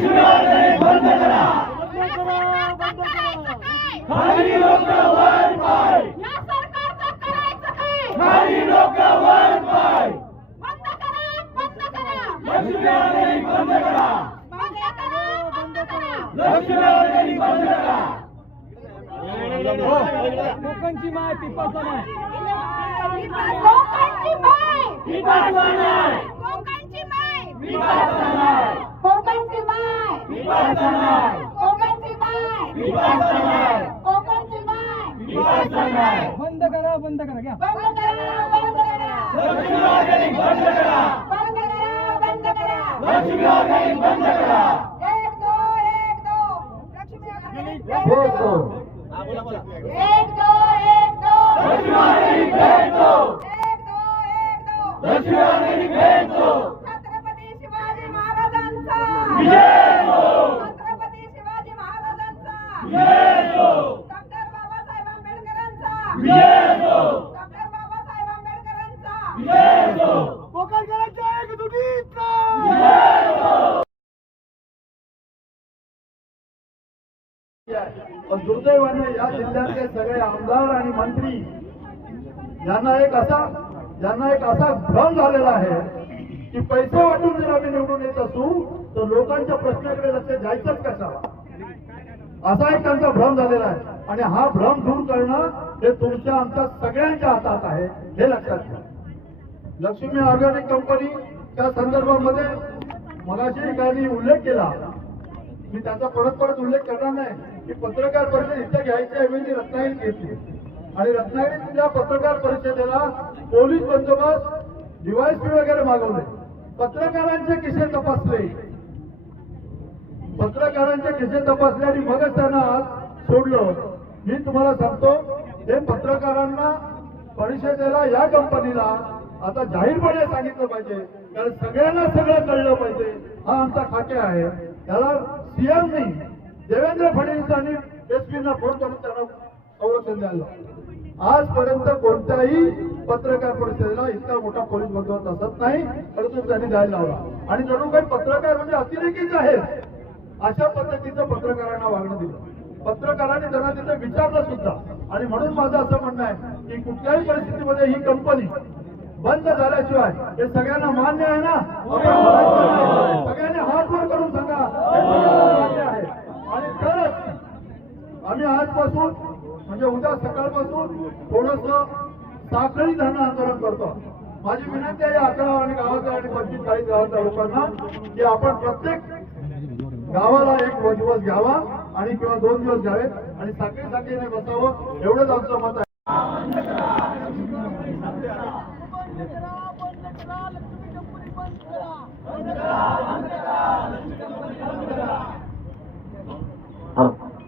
बंद करा खाली लोक वर पाय या सरकारचं करायचं काय खाली लोक वर पाय बंद करा लक्ष्मी ऑर्गॅनिक बंद करा लक्ष्मी ऑर्गॅनिक बंद करा कोकणची माय पिपाचा माय कोकणची माय पिपाचा माय कोकणची माय पिपाचा माय कोकणची माय पिपाचा माय कोकणची माय पिपाचा माय कोकणची माय पिपाचा माय बंद करा घ्या बंद करा लक्ष्मी ऑर्गॅनिक बंद करा बंद करा लक्ष्मी ऑर्गॅनिक बंद करा एक दो लक्ष्मी ऑर्गॅनिक एक दो लक्ष्मी ऑर्गॅनिक एक दो लक्ष्मी ऑर्गॅनिक एक दो छत्रपती शिवाजी महाराजांचा विजय हो छत्रपती शिवाजी महाराजांचा विजय हो डॉक्टर बाबासाहेब आंबेडकरांचा विजय हो डॉक्टर बाबासाहेब आंबेडकरांचा विजय हो कोकणकरांच्या एकजुटीचा विजय हो पण दुर्दैवाने या जिल्ह्यातले सगळे आमदार आणि मंत्री यांना एक असा भ्रम झालेला आहे की पैसे वाटून जर आम्ही निवडून येत असू तर लोकांच्या प्रश्नाकडे लक्ष द्यायचंच कशाला, असा एक त्यांचा भ्रम झालेला आहे. आणि हा भ्रम दूर करणं हे तुमच्या आमच्या सगळ्यांच्या हातात आहे, हे लक्षात घ्या. लक्ष्मी ऑर्गॅनिक कंपनीच्या संदर्भामध्ये मगाशी एकाने उल्लेख केला, मी त्याचा परत उल्लेख करणार नाही की पत्रकार परिषद इथे घ्यायची ऐवजी रत्नागिरीत घेतली आणि रत्नागिरीतल्या पत्रकार परिषदेला पोलीस बंदोबस्त डीवायएसपी वगैरे मागवले, पत्रकारांचे खिसे तपासले आणि मगच त्यांना आज सोडलं. मी तुम्हाला सांगतो हे पत्रकारांना परिषदेला या कंपनीला आता जाहीरपणे सांगितलं पाहिजे, कारण सगळ्यांना सगळं कळलं पाहिजे. हा आमचा खाते आहे, त्याला सीएमनी देवेंद्र फडणवीसांनी एसपीना फोन करून त्यांना संरक्षण द्यायला. आजपर्यंत कोणत्याही पत्रकार परिषदेला इतका मोठा पोलीस बंदोबस्त असत नाही, परंतु त्यांनी द्यायला लावला. आणि जणू काही पत्रकार म्हणजे अतिरेकीच आहेत अशा पद्धतीचं पत्रकारांना वागणं दिलं. पत्रकारांनी त्यांना तिथे विचारलं सुद्धा. आणि म्हणून माझं असं म्हणणं आहे की कुठल्याही परिस्थितीमध्ये ही कंपनी बंद झाल्याशिवाय हे सगळ्यांना मान्य आहे ना, सगळ्यांनी हात वर करून सांगा हे सगळ्यांना मान्य आहे. आणि तरच आम्ही आजपासून म्हणजे उद्या सकाळपासून थोडस साखळी धरणं आंदोलन करतो. माझी विनंती आहे 11 आणि गावातल्या आणि 25-40 गावातल्या लोकांना की आपण प्रत्येक गावाला एक दिवस घ्यावा आणि किंवा 2 दिवस घ्यावेत आणि साखळीने बसावं, एवढंच आमचं मत आहे.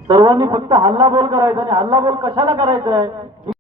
सर्वांनी फक्त हल्लाबोल करायचा आणि हल्लाबोल कशाला करायचा आहे